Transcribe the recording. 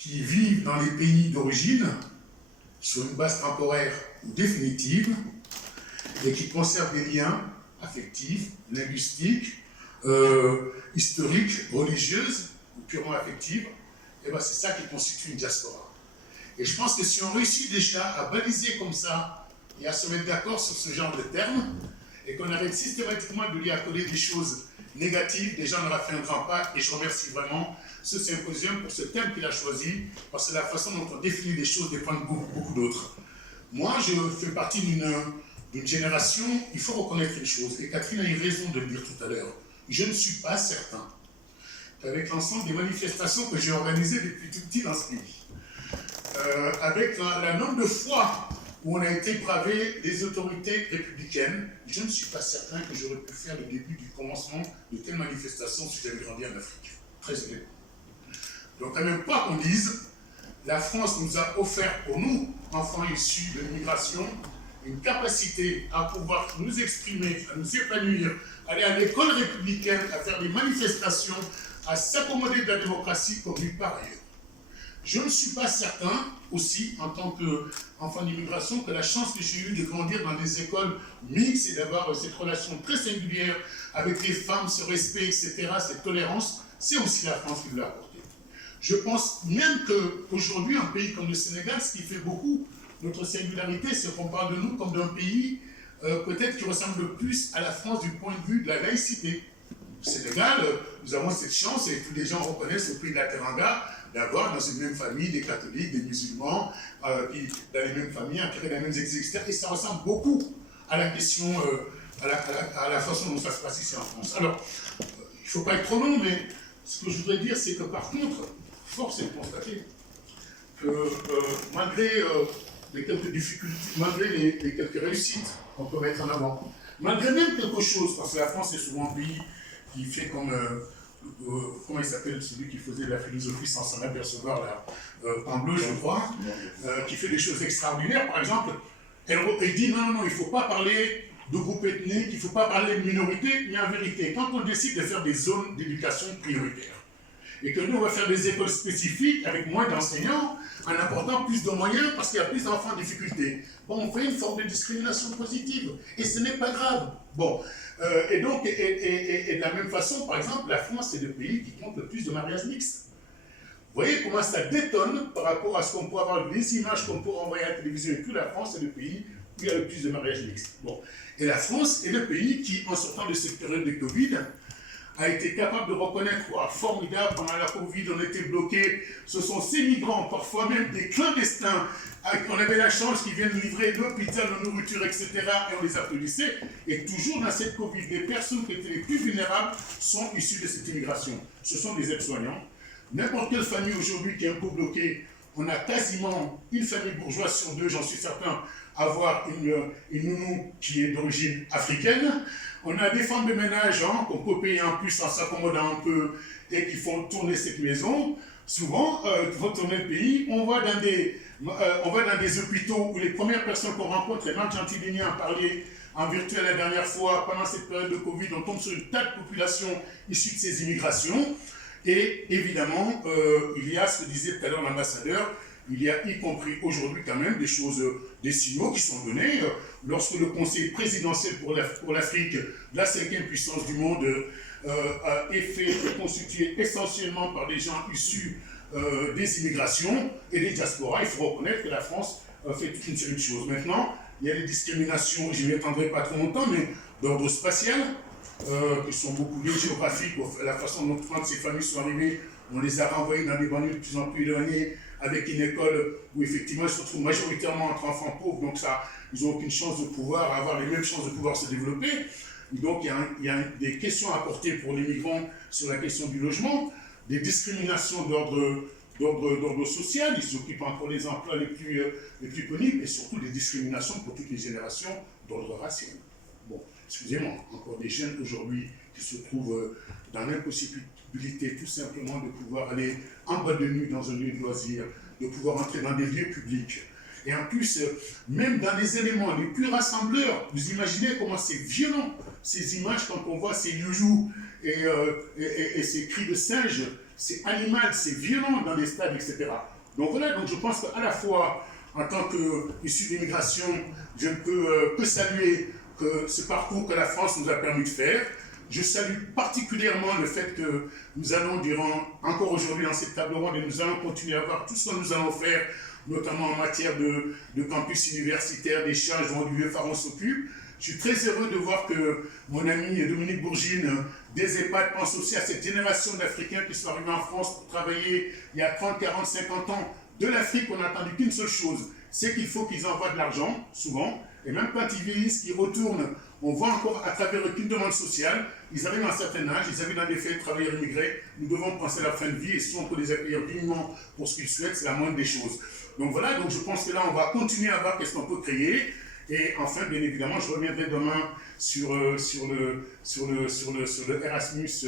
qui vivent dans les pays d'origine, sur une base temporaire ou définitive, et qui conservent des liens affectifs, linguistiques, historiques, religieuses, ou purement affectives, et bien c'est ça qui constitue une diaspora. Et je pense que si on réussit déjà à baliser comme ça, et à se mettre d'accord sur ce genre de termes, et qu'on arrête systématiquement de lui accoler des choses négatives, déjà on aura fait un grand pas, et je remercie vraiment ce symposium pour ce thème qu'il a choisi, parce que la façon dont on définit les choses dépend de beaucoup d'autres. Moi, je fais partie d'une génération, il faut reconnaître une chose, et Catherine a eu raison de le dire tout à l'heure, je ne suis pas certain qu'avec l'ensemble des manifestations que j'ai organisées depuis tout petit dans ce pays, avec la nombre de fois où on a été bravé des autorités républicaines, je ne suis pas certain que j'aurais pu faire le début du commencement de telles manifestations si j'avais grandi en Afrique. Très honnêtement. Donc à même pas qu'on dise, la France nous a offert pour nous, enfants issus de l'immigration, une capacité à pouvoir nous exprimer, à nous épanouir, aller à l'école républicaine, à faire des manifestations, à s'accommoder de la démocratie comme nulle part ailleurs. Je ne suis pas certain aussi, en tant qu'enfant d'immigration, que la chance que j'ai eue de grandir dans des écoles mixtes et d'avoir cette relation très singulière avec les femmes, ce respect, etc., cette tolérance, c'est aussi la France qui l'a apporté. Je pense même qu'aujourd'hui, un pays comme le Sénégal, ce qui fait beaucoup notre singularité, c'est qu'on parle de nous comme d'un pays peut-être qui ressemble le plus à la France du point de vue de la laïcité. Au Sénégal, nous avons cette chance, et tous les gens reconnaissent au pays de la Teranga, d'avoir dans une même famille des catholiques, des musulmans, qui, dans les mêmes familles, intégrés dans les mêmes églises, etc. Et ça ressemble beaucoup à la question, à la façon dont ça se passe ici en France. Alors, il ne faut pas être trop long, mais ce que je voudrais dire, c'est que par contre, force est de constater que malgré les quelques difficultés, malgré les quelques réussites qu'on peut mettre en avant, malgré même quelque chose, parce que la France est souvent un pays qui fait comme... comment il s'appelle celui qui faisait de la philosophie sans s'en apercevoir, là, en bleu, je crois, qui fait des choses extraordinaires. Par exemple, elle dit non, il ne faut pas parler de groupe ethnique, il ne faut pas parler de minorité, mais en vérité, quand on décide de faire des zones d'éducation prioritaires, et que nous, on va faire des écoles spécifiques avec moins d'enseignants, en apportant plus de moyens parce qu'il y a plus d'enfants en difficulté. Bon, on fait une forme de discrimination positive, et ce n'est pas grave. Bon, et donc, et de la même façon, par exemple, la France est le pays qui compte le plus de mariages mixtes. Vous voyez comment ça détonne par rapport à ce qu'on peut avoir, les images qu'on peut envoyer à la télévision, et tout, la France est le pays où il y a le plus de mariages mixtes. Bon, et la France est le pays qui, en sortant de cette période de Covid, a été capable de reconnaître, formidable, pendant la Covid, on était bloqués, ce sont ces migrants, parfois même des clandestins, on avait la chance qu'ils viennent livrer de l'hôpital, de nourriture, etc., et on les applaudissait, et toujours dans cette Covid, les personnes qui étaient les plus vulnérables sont issues de cette immigration. Ce sont des aides-soignants. N'importe quelle famille aujourd'hui qui est un peu bloquée, on a quasiment une famille bourgeoise sur deux, j'en suis certain, avoir une nounou qui est d'origine africaine. On a des femmes de ménage qu'on peut payer en plus en s'accommodant un peu et qui font tourner cette maison. Souvent, pour tourner le pays, on va dans des hôpitaux où les premières personnes qu'on rencontre, et Marc Gentilini en parlait en virtuel la dernière fois, pendant cette période de Covid, on tombe sur une tas de populations issues de ces immigrations. Et évidemment, il y a ce que disait tout à l'heure l'ambassadeur, il y a y compris aujourd'hui quand même des choses, des signaux qui sont donnés. Lorsque le Conseil présidentiel pour l'Afrique, la 5e puissance du monde, est constitué essentiellement par des gens issus des immigrations et des diasporas, il faut reconnaître que la France fait toute une série de choses. Maintenant, il y a des discriminations, je n'y attendrai pas trop longtemps, mais d'ordre spatial, qui sont beaucoup liées géographiques, la façon dont ces familles sont arrivées, on les a renvoyées dans des banlieues de plus en plus éloignées, avec une école où effectivement ils se retrouvent majoritairement entre enfants pauvres, donc ça, ils n'ont aucune chance de pouvoir avoir les mêmes chances de pouvoir se développer. Donc il y a des questions à porter pour les migrants sur la question du logement, des discriminations d'ordre social, ils s'occupent encore des emplois les plus pénibles, et surtout des discriminations pour toutes les générations d'ordre racial. Bon, excusez-moi, encore des jeunes aujourd'hui qui se trouvent dans l'impossibilité tout simplement de pouvoir aller en boîte de nuit dans un lieu de loisir, de pouvoir entrer dans des lieux publics. Et en plus, même dans les éléments les plus rassembleurs, vous imaginez comment c'est violent, ces images quand on voit ces youyou et ces cris de singes, c'est animal, c'est violent dans les stades, etc. Donc voilà, donc je pense qu'à la fois, en tant qu'issu d'immigration, je ne peux que saluer ce parcours que la France nous a permis de faire. Je salue particulièrement le fait que nous allons, encore aujourd'hui dans cette table ronde, et nous allons continuer à voir tout ce que nous allons faire, notamment en matière de campus universitaire, d'échanges dont Olivier Faron s'occupe. Je suis très heureux de voir que mon ami Dominique Bourgine, des EHPAD, pense aussi à cette génération d'Africains qui sont arrivés en France pour travailler il y a 30, 40, 50 ans. De l'Afrique, on n'a attendu qu'une seule chose, c'est qu'il faut qu'ils envoient de l'argent, souvent, et même quand ils vieillissent, qu'ils retournent, on voit encore à travers eux qu'une demande sociale, ils arrivent à un certain âge, ils arrivent dans des faits de travailleurs immigrés, nous devons penser à la fin de vie, et si on peut les accueillir dignement pour ce qu'ils souhaitent, c'est la moindre des choses. Donc voilà, donc je pense que là, on va continuer à voir qu'est-ce qu'on peut créer. Et enfin, bien évidemment, je reviendrai demain sur le Erasmus